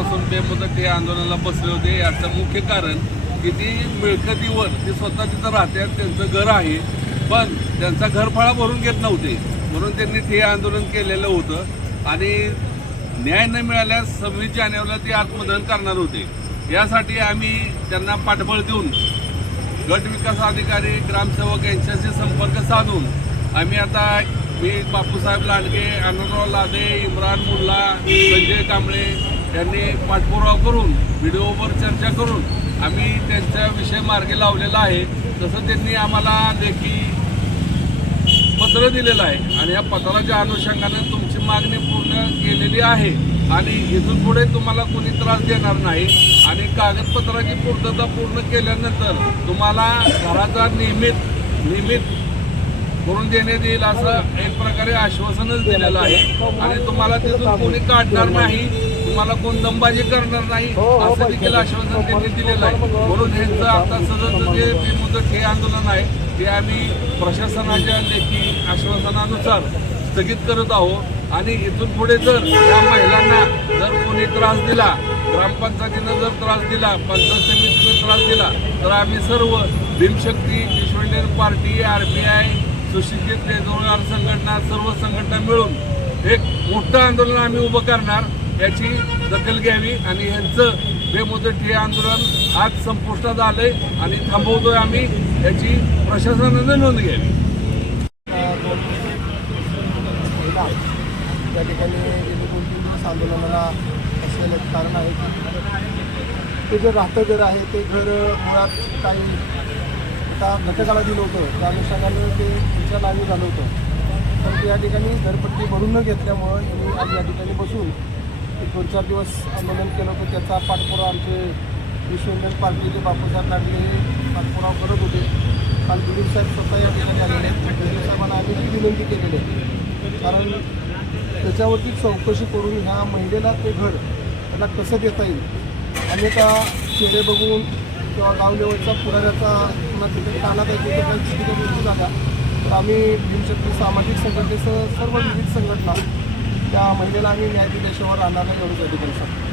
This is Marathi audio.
दिवसापासून बेमुदत हे आंदोलनाला बसले होते. याचं मुख्य कारण की ती मिळकतीवर ती स्वतः तिथं राहतात, त्यांचं घर आहे, पण त्यांचा घरफाळा भरून घेत नव्हते, म्हणून त्यांनी हे आंदोलन केलेलं होतं. आणि न्याय न मिळाल्यास 26 जानेवारीला ते आत्मदहन करणार होते. यासाठी आम्ही त्यांना पाठबळ देऊन गट विकास अधिकारी, ग्रामसेवक यांच्याशी संपर्क साधून आम्ही आता मी बापूसाहेब लांडगे, आनंदराव लादे, इम्रान मुल्ला, संजय कांबळे यांनी पाठपुरावा करून व्हिडिओवर चर्चा करून आम्ही त्यांचा विषय मार्गी लावलेला आहे. तसं त्यांनी आम्हाला लेखी पत्र दिलेलं आहे आणि या पत्राच्या अनुषंगाने तुमची मागणी पूर्ण केलेली आहे आणि इथून पुढे तुम्हाला कोणी त्रास देणार नाही आणि कागदपत्राची पूर्तता पूर्ण केल्यानंतर तुम्हाला घराचा नियमित करून देण्यात येईल असं एक प्रकारे आश्वासनच दिलेलं आहे. आणि तुम्हाला तिथून कोणी काढणार नाही, तुम्हाला कोण दमबाजी करणार नाही असं देखील आश्वासन त्यांनी दिलेलं आहे. म्हणून यांचं आता सदस्य जे बेमुदत हे आंदोलन आहे ते आम्ही प्रशासनाच्या लेखी आश्वासनानुसार स्थगित करत आहोत. आणि इथून पुढे जर या महिलांना जर कोणी त्रास दिला, ग्रामपंचायतीनं जर त्रास दिला, पंचायत समितीनं त्रास दिला, तर आम्ही सर्व भीमशक्ती, विश्व इंडियन पार्टी, RPI, सुशिक्षित बेरोजगार संघटना, सर्व संघटना मिळून एक मोठं आंदोलन आम्ही उभं करणार. याची दखल घ्यावी आणि यांचं बेमुदत हे आंदोलन आज संपुष्टात आलंय आणि थांबवतोय आम्ही, याची प्रशासनाने नोंद घ्यावी. त्या ठिकाणी गेली 2-3 दिवस आंदोलनाला असलेलं कारण आहे की ते जे राहतं घर आहे ते घर मुळात काही आता घटकाला दिलं होतं, त्या अनुषंगाने ते त्यांच्या नावे झालं होतं. तर या ठिकाणी घरपट्टी भरून न घेतल्यामुळं यांनी आज या ठिकाणी बसून एक 2-4 दिवस आंदोलन केलं होतं. त्याचा पाठपुरावा आमचे विश्व इंडियन पार्टीचे बापूसाहेब लांडगे हे पाठपुरावा करत होते. काल दिलीप साहेब स्वतः या ठिकाणी आलेले आहेत. दिलीप साहेबांना आम्ही ती विनंती केलेली आहे, कारण त्याच्यावरती चौकशी करून ह्या महिलेला ते घर त्याला कसं देता येईल. अनेका चेहरे बघून किंवा गाव लेवलचा पुढाऱ्याचा पुन्हा तिथे ताना द्यायची तर काही चुकीच्या गोष्टी झाल्या, तर आम्ही भीमशक्ती सामाजिक संघटनेसह सर्व विविध संघटना त्या महिलेला आम्ही न्याय दिल्याशिवाय राहणार नाही एवढंच अधिकारी सांगतो.